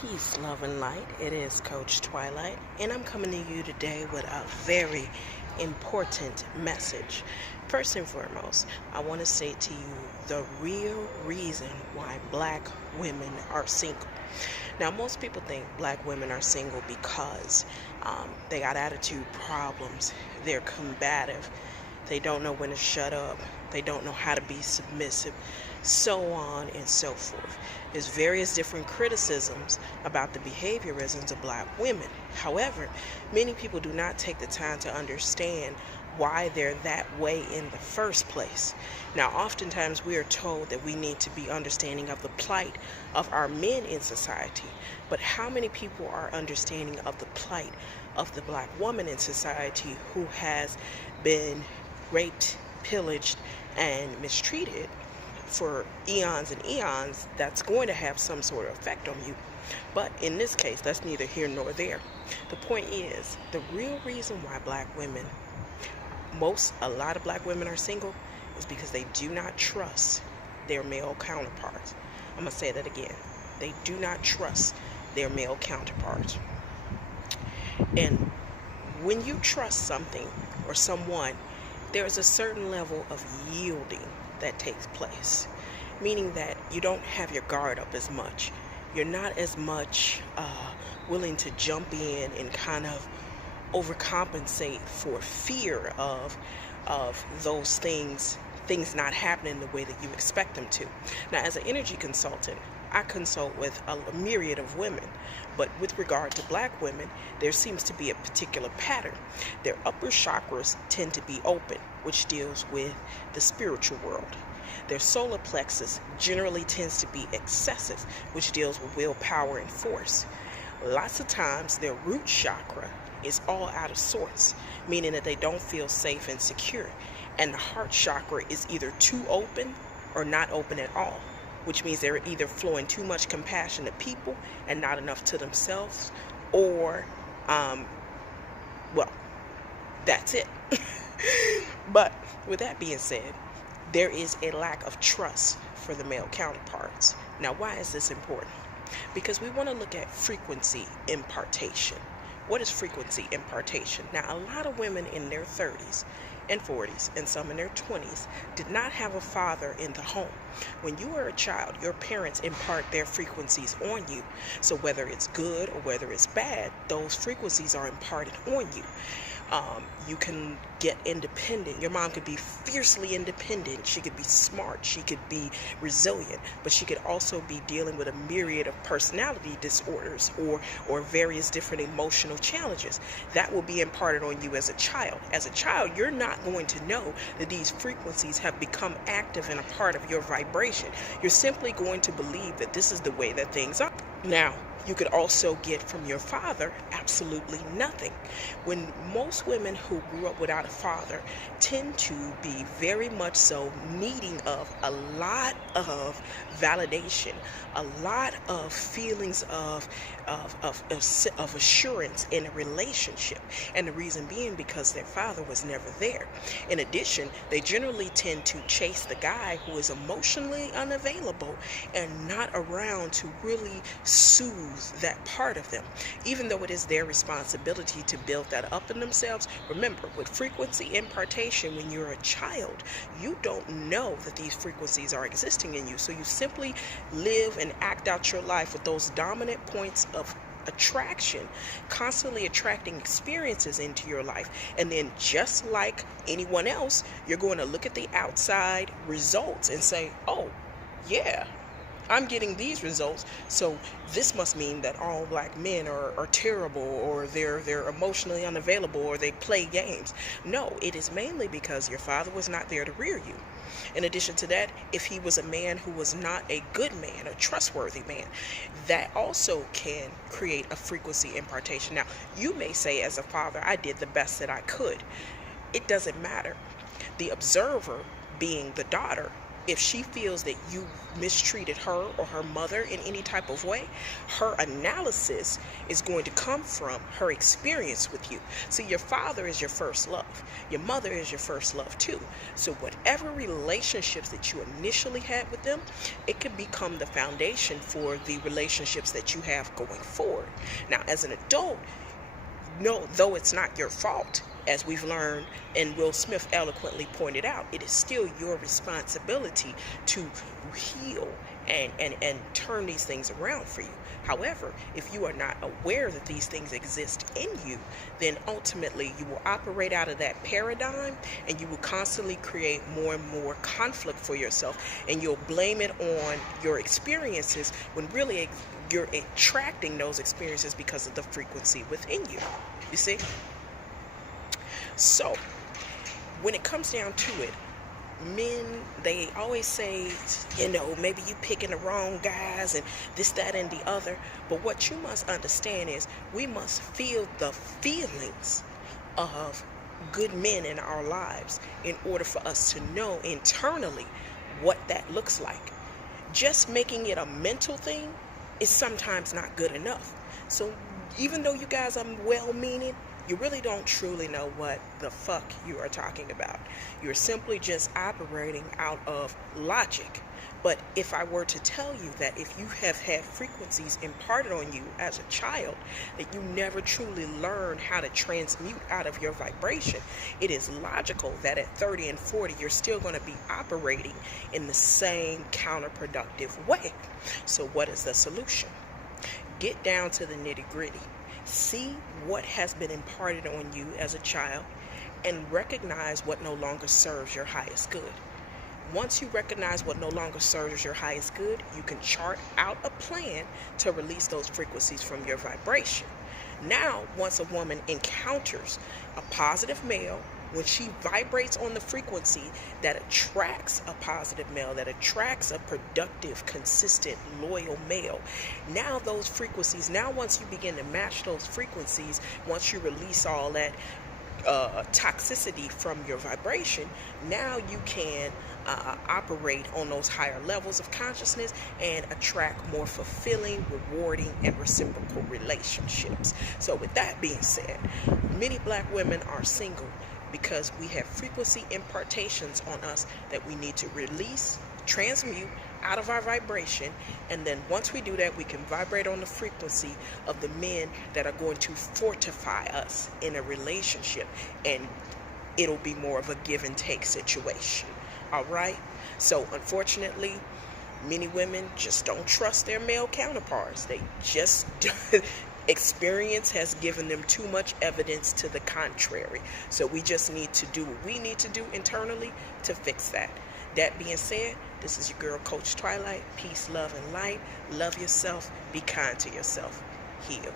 Peace, love, and light. It is Coach Twilight, and I'm coming to you today with a very important message. First and foremost, I want to say to you the real reason why black women are single. Now, most people think black women are single because they got attitude problems, they're combative, they don't know when to shut up, they don't know how to be submissive, so on and so forth. There's various different criticisms about the behaviorisms of black women. However, many people do not take the time to understand why they're that way in the first place. Now, oftentimes we are told that we need to be understanding of the plight of our men in society, but how many people are understanding of the plight of the black woman in society who has been raped, pillaged, and mistreated for eons and eons? That's going to have some sort of effect on you. But in this case, that's neither here nor there. The point is, the real reason why a lot of black women are single is because they do not trust their male counterparts. I'm going to say that again. They do not trust their male counterparts. And when you trust something or someone, there is a certain level of yielding that takes place, meaning that you don't have your guard up as much. You're not as much willing to jump in and kind of overcompensate for fear of those things not happening the way that you expect them to. Now, as an energy consultant, I consult with a myriad of women, but with regard to black women, there seems to be a particular pattern. Their upper chakras tend to be open, which deals with the spiritual world. Their solar plexus generally tends to be excessive, which deals with willpower and force. Lots of times their root chakra is all out of sorts, meaning that they don't feel safe and secure. And the heart chakra is either too open or not open at all, which means they're either flowing too much compassion to people and not enough to themselves, or, that's it. But with that being said, there is a lack of trust for the male counterparts. Now, why is this important? Because we want to look at frequency impartation. What is frequency impartation? Now, a lot of women in their 30s and 40s and some in their 20s did not have a father in the home. When you are a child, your parents impart their frequencies on you. So whether it's good or whether it's bad, those frequencies are imparted on you. You can get independent. Your mom could be fiercely independent. She could be smart. She could be resilient, but she could also be dealing with a myriad of personality disorders or various different emotional challenges. That will be imparted on you as a child. As a child, you're not going to know that these frequencies have become active and a part of your vibration. You're simply going to believe that this is the way that things are. Now, you could also get from your father absolutely nothing. When most women who grew up without a father tend to be very much so needing of a lot of validation, a lot of feelings of assurance in a relationship. And the reason being because their father was never there. In addition, they generally tend to chase the guy who is emotionally unavailable and not around to really soothe that part of them. Even though it is their responsibility to build that up in themselves, remember, with frequency impartation, when you're a child, you don't know that these frequencies are existing in you. So you simply live and act out your life with those dominant points of attraction, constantly attracting experiences into your life. And then just like anyone else, you're going to look at the outside results and say, oh, yeah, I'm getting these results, so this must mean that all black men are terrible, or they're emotionally unavailable, or they play games. No, it is mainly because your father was not there to rear you. In addition to that, if he was a man who was not a good man, a trustworthy man, that also can create a frequency impartation. Now, you may say as a father, I did the best that I could. It doesn't matter. The observer, being the daughter, If she feels that you mistreated her or her mother in any type of way, her analysis is going to come from her experience with you. See, your father is your first love. Your mother is your first love too. So whatever relationships that you initially had with them, it can become the foundation for the relationships that you have going forward. Now, as an adult, no, though it's not your fault, as we've learned and Will Smith eloquently pointed out, it is still your responsibility to heal and turn these things around for you. However, if you are not aware that these things exist in you, then ultimately you will operate out of that paradigm, and you will constantly create more and more conflict for yourself, and you'll blame it on your experiences when really you're attracting those experiences because of the frequency within you. You see? So, when it comes down to it, men, they always say, maybe you picking the wrong guys and this, that, and the other. But what you must understand is we must feel the feelings of good men in our lives in order for us to know internally what that looks like. Just making it a mental thing is sometimes not good enough. So even though you guys are well-meaning, you really don't truly know what the fuck you are talking about. You're simply just operating out of logic. But if I were to tell you that if you have had frequencies imparted on you as a child, that you never truly learn how to transmute out of your vibration, it is logical that at 30 and 40, you're still going to be operating in the same counterproductive way. So what is the solution? Get down to the nitty-gritty. See what has been imparted on you as a child and recognize what no longer serves your highest good. Once you recognize what no longer serves your highest good, you can chart out a plan to release those frequencies from your vibration. Now, once a woman encounters a positive male, when she vibrates on the frequency that attracts a positive male, that attracts a productive, consistent, loyal male, now those frequencies, once you begin to match those frequencies, once you release all that toxicity from your vibration, now you can operate on those higher levels of consciousness and attract more fulfilling, rewarding, and reciprocal relationships. So with that being said, many black women are single because we have frequency impartations on us that we need to release, transmute out of our vibration, and then once we do that, we can vibrate on the frequency of the men that are going to fortify us in a relationship, and it'll be more of a give and take situation. All right? So unfortunately, many women just don't trust their male counterparts. They just experience has given them too much evidence to the contrary. So we just need to do what we need to do internally to fix that. That being said, this is your girl, Coach Twilight. Peace, love, and light. Love yourself. Be kind to yourself. Heal.